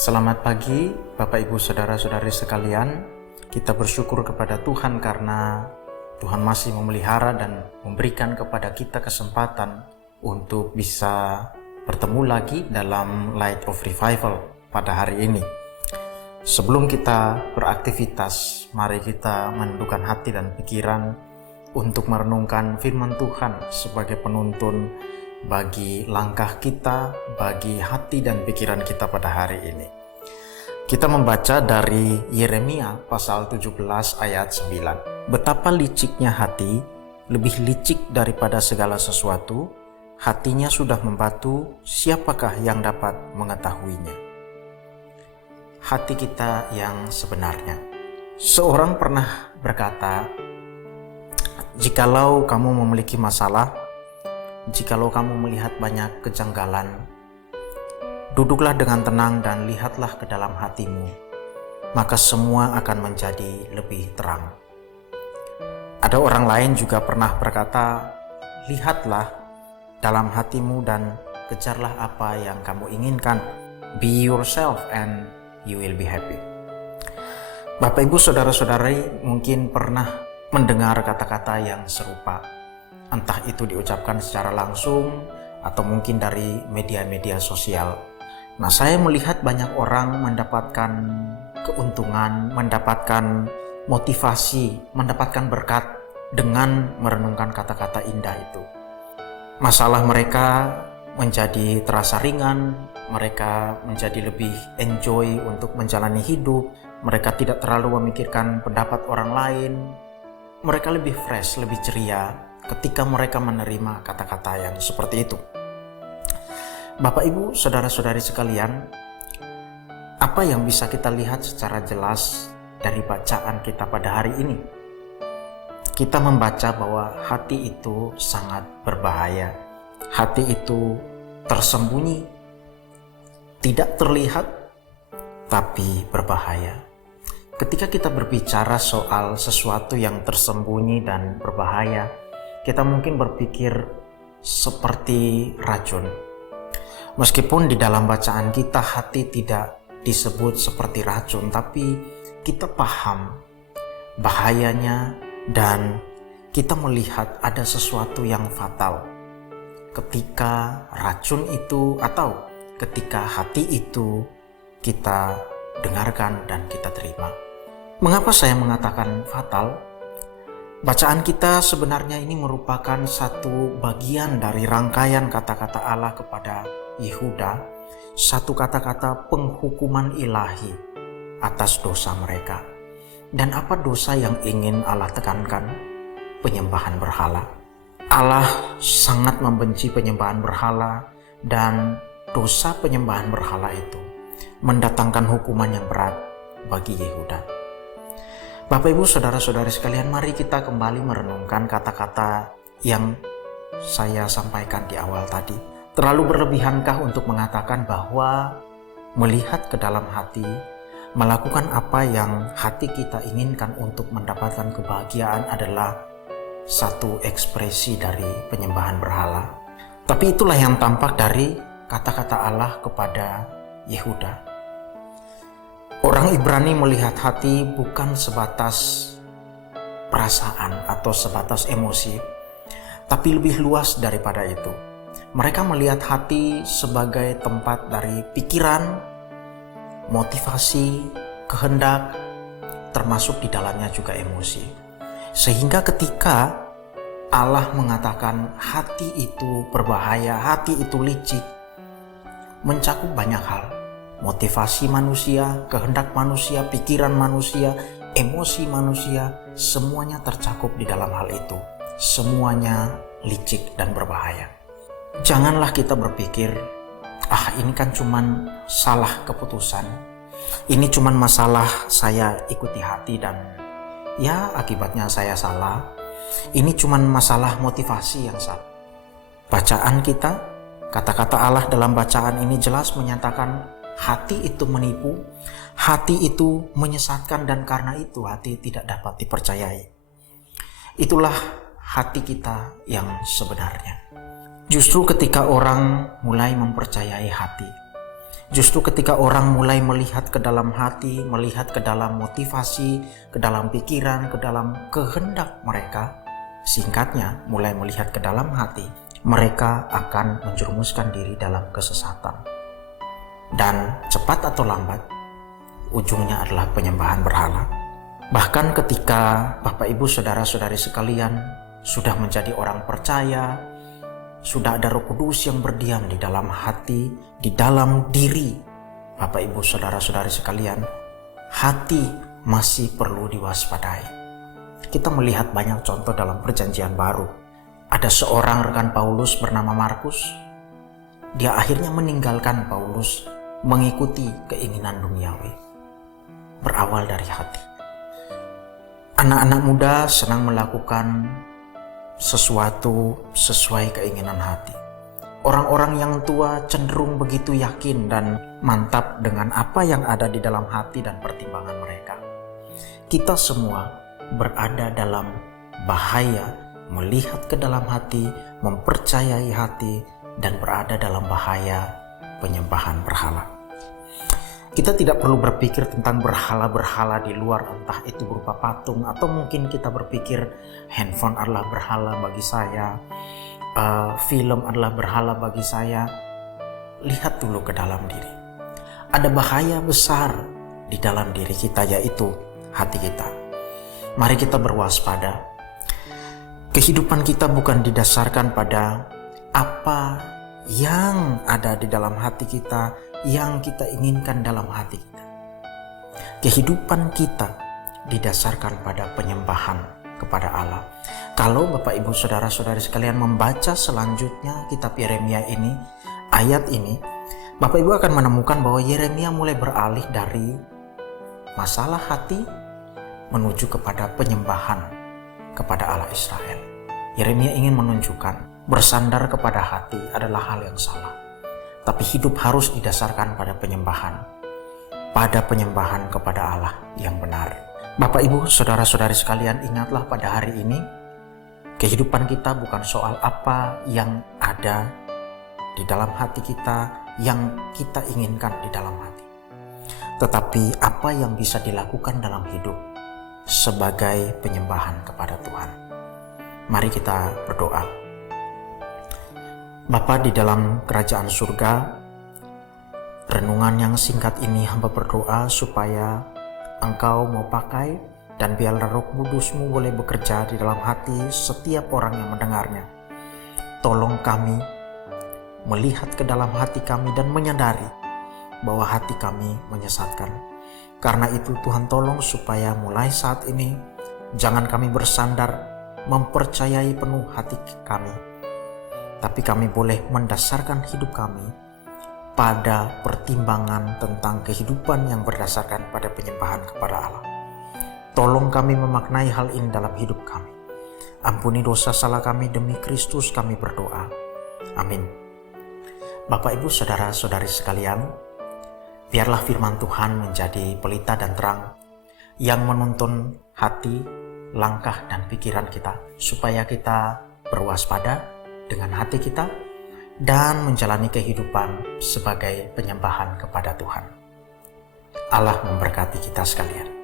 Selamat pagi Bapak Ibu Saudara-saudari sekalian. Kita bersyukur kepada Tuhan karena Tuhan masih memelihara dan memberikan kepada kita kesempatan untuk bisa bertemu lagi dalam Light of Revival pada hari ini. Sebelum kita beraktivitas, mari kita menundukkan hati dan pikiran untuk merenungkan firman Tuhan sebagai penuntun bagi langkah kita, bagi hati dan pikiran kita pada hari ini. Kita membaca dari Yeremia pasal 17 ayat 9. Betapa liciknya hati, lebih licik daripada segala sesuatu, hatinya sudah membatu, siapakah yang dapat mengetahuinya? Hati kita yang sebenarnya. Seorang pernah berkata, jikalau kamu memiliki masalah, jikalau kamu melihat banyak kejanggalan, duduklah dengan tenang dan lihatlah ke dalam hatimu, maka semua akan menjadi lebih terang. Ada orang lain juga pernah berkata, lihatlah dalam hatimu dan kejarlah apa yang kamu inginkan. Be yourself and you will be happy. Bapak Ibu Saudara-saudari mungkin pernah mendengar kata-kata yang serupa. Entah itu diucapkan secara langsung atau mungkin dari media-media sosial. Nah, saya melihat banyak orang mendapatkan keuntungan, mendapatkan motivasi, mendapatkan berkat dengan merenungkan kata-kata indah itu. Masalah mereka menjadi terasa ringan, mereka menjadi lebih enjoy untuk menjalani hidup, mereka tidak terlalu memikirkan pendapat orang lain, mereka lebih fresh, lebih ceria ketika mereka menerima kata-kata yang seperti itu. Bapak Ibu, Saudara-saudari sekalian, apa yang bisa kita lihat secara jelas dari bacaan kita pada hari ini? Kita membaca bahwa hati itu sangat berbahaya. Hati itu tersembunyi, tidak terlihat, tapi berbahaya. Ketika kita berbicara soal sesuatu yang tersembunyi dan berbahaya, kita mungkin berpikir seperti racun. Meskipun di dalam bacaan kita hati tidak disebut seperti racun, tapi kita paham bahayanya dan kita melihat ada sesuatu yang fatal ketika racun itu atau ketika hati itu kita dengarkan dan kita terima. Mengapa saya mengatakan fatal? Bacaan kita sebenarnya ini merupakan satu bagian dari rangkaian kata-kata Allah kepada Yehuda, satu kata-kata penghukuman ilahi atas dosa mereka. Dan apa dosa yang ingin Allah tekankan? Penyembahan berhala. Allah sangat membenci penyembahan berhala, dan dosa penyembahan berhala itu mendatangkan hukuman yang berat bagi Yehuda. Bapak Ibu Saudara-saudari sekalian, mari kita kembali merenungkan kata-kata yang saya sampaikan di awal tadi. Terlalu berlebihankah untuk mengatakan bahwa melihat ke dalam hati, melakukan apa yang hati kita inginkan untuk mendapatkan kebahagiaan adalah satu ekspresi dari penyembahan berhala? Tapi itulah yang tampak dari kata-kata Allah kepada Yehuda. Orang Ibrani melihat hati bukan sebatas perasaan atau sebatas emosi, tapi lebih luas daripada itu. Mereka melihat hati sebagai tempat dari pikiran, motivasi, kehendak, termasuk di dalamnya juga emosi. Sehingga ketika Allah mengatakan hati itu berbahaya, hati itu licik, mencakup banyak hal. Motivasi manusia, kehendak manusia, pikiran manusia, emosi manusia, semuanya tercakup di dalam hal itu. Semuanya licik dan berbahaya. Janganlah kita berpikir, ini kan cuman salah keputusan. Ini cuman masalah saya ikuti hati dan ya akibatnya saya salah. Ini cuman masalah motivasi yang salah. Bacaan kita, kata-kata Allah dalam bacaan ini jelas menyatakan hati itu menipu, hati itu menyesatkan, dan karena itu hati tidak dapat dipercayai. Itulah hati kita yang sebenarnya. Justru ketika orang mulai mempercayai hati, Justru ketika orang mulai melihat ke dalam hati, melihat ke dalam motivasi, ke dalam pikiran, ke dalam kehendak mereka, singkatnya mulai melihat ke dalam hati, mereka akan menjerumuskan diri dalam kesesatan. Dan cepat atau lambat, ujungnya adalah penyembahan berhala. Bahkan ketika Bapak Ibu Saudara-saudari sekalian sudah menjadi orang percaya, sudah ada Roh Kudus yang berdiam di dalam hati, di dalam diri Bapak Ibu Saudara-saudari sekalian, hati masih perlu diwaspadai. Kita melihat banyak contoh dalam Perjanjian Baru. Ada seorang rekan Paulus bernama Markus. Dia akhirnya meninggalkan Paulus mengikuti keinginan duniawi. Berawal dari hati. Anak-anak muda senang melakukan sesuatu sesuai keinginan hati. Orang-orang yang tua cenderung begitu yakin dan mantap dengan apa yang ada di dalam hati dan pertimbangan mereka. Kita semua berada dalam bahaya melihat ke dalam hati, mempercayai hati, dan berada dalam bahaya penyembahan berhala. Kita tidak perlu berpikir tentang berhala-berhala di luar, entah itu berupa patung, atau mungkin kita berpikir handphone adalah berhala bagi saya, film adalah berhala bagi saya. Lihat dulu ke dalam diri. Ada bahaya besar di dalam diri kita, yaitu hati kita. Mari kita berwaspada. Kehidupan kita bukan didasarkan pada apa yang ada di dalam hati kita, yang kita inginkan dalam hati kita. Kehidupan kita didasarkan pada penyembahan kepada Allah. Kalau Bapak Ibu Saudara-saudari sekalian membaca selanjutnya kitab Yeremia ini, ayat ini, Bapak Ibu akan menemukan bahwa Yeremia mulai beralih dari masalah hati menuju kepada penyembahan kepada Allah Israel. Yeremia ingin menunjukkan bersandar kepada hati adalah hal yang salah. Tapi hidup harus didasarkan pada penyembahan kepada Allah yang benar. Bapak Ibu Saudara-saudari sekalian, ingatlah pada hari ini, kehidupan kita bukan soal apa yang ada di dalam hati kita, yang kita inginkan di dalam hati, tetapi apa yang bisa dilakukan dalam hidup sebagai penyembahan kepada Tuhan. Mari kita berdoa. Bapa di dalam kerajaan surga, renungan yang singkat ini hamba berdoa supaya Engkau mau pakai dan biarlah Roh Kudus-Mu boleh bekerja di dalam hati setiap orang yang mendengarnya. Tolong kami melihat ke dalam hati kami dan menyadari bahwa hati kami menyesatkan. Karena itu Tuhan tolong supaya mulai saat ini jangan kami bersandar mempercayai penuh hati kami, tapi kami boleh mendasarkan hidup kami pada pertimbangan tentang kehidupan yang berdasarkan pada penyembahan kepada Allah. Tolong kami memaknai hal ini dalam hidup kami. Ampuni dosa salah kami, demi Kristus kami berdoa. Amin. Bapak Ibu Saudara-saudari sekalian, biarlah firman Tuhan menjadi pelita dan terang yang menuntun hati, langkah dan pikiran kita, supaya kita berwaspada dengan hati kita dan menjalani kehidupan sebagai penyembahan kepada Tuhan. Allah memberkati kita sekalian.